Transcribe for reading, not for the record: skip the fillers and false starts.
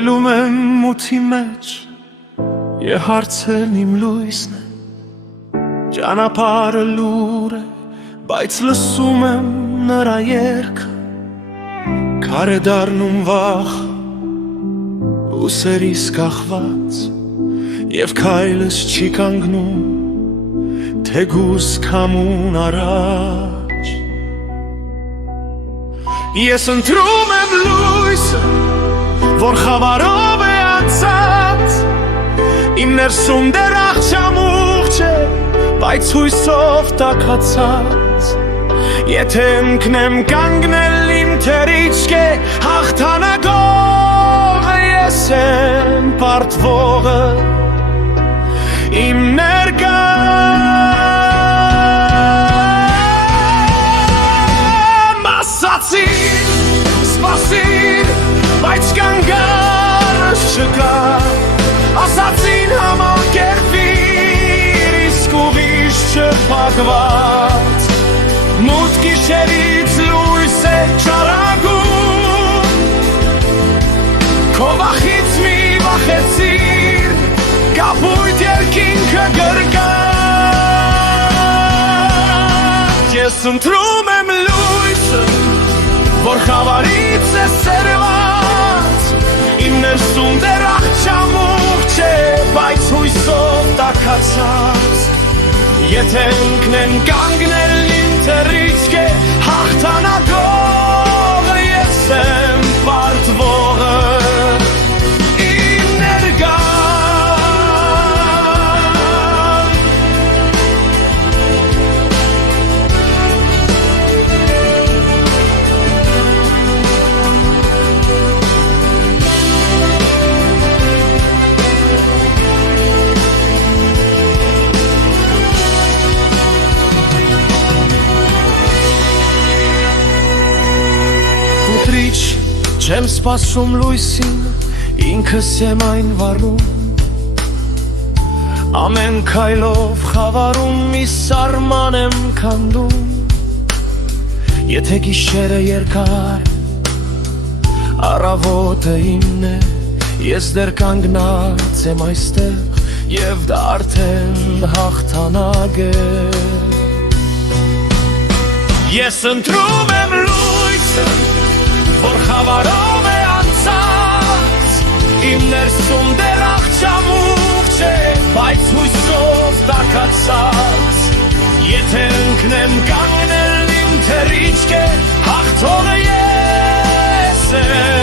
Քայլում եմ մութի մեջ Եվ հարցեն իմ լույսն է Ճանապարհը լուր է Բայց լսում եմ նրա երգը Քար է դառնում վախ Ուսերիս կախված Եվ քայլս չի կանգնում Թեգուս քամուն առաջ Ես ընտրում եմ լույսը Որ խավարով է անցած Իմ ներսում դեռ աղջամուղ չէ Բայց հույսով տաքացած Եթե ընկնեմ կանգնել իմ թերիչք է Հաղթանակողը ես եմ պարտվողը Իմ ներկան Ասացին, սպասին, բայց կանգարս չկա Ասացին համակերպիր, իսկ ուղիղ չփակված Մութ գիշերից լույս է չարագում Քո վախից մի վախեցիր, կապույտ երկինքը գրկած Ես ընտրում եմ լույսը, որ խավարից է սերված Իմ ներսում դեռ աղջամուղ չէ, բայց հույսով տաքացած Եթե ընկնեմ կանգնել իմ թռիչք է Հաղթանակողը ես եմ պարտվողը Իմ ներկան Չեմ սպասում լույսին, ինքս եմ այն վառում Ամեն քայլով խավարում մի սարման եմ քանդում Եթե գիշերը երկար, առավոտը իմն է Ես դեռ կանգնած եմ այստեղ և դա արդեն հաղթանակ է Ես ընտրում եմ լույսը Որ խավարով է անցած Իմ ներսում դեռ աղջամուղ չէ Բայց հույսով տաքացած Եթե ընկնեմ կանգնել իմ թռիչք է Հաղթողը ես եմ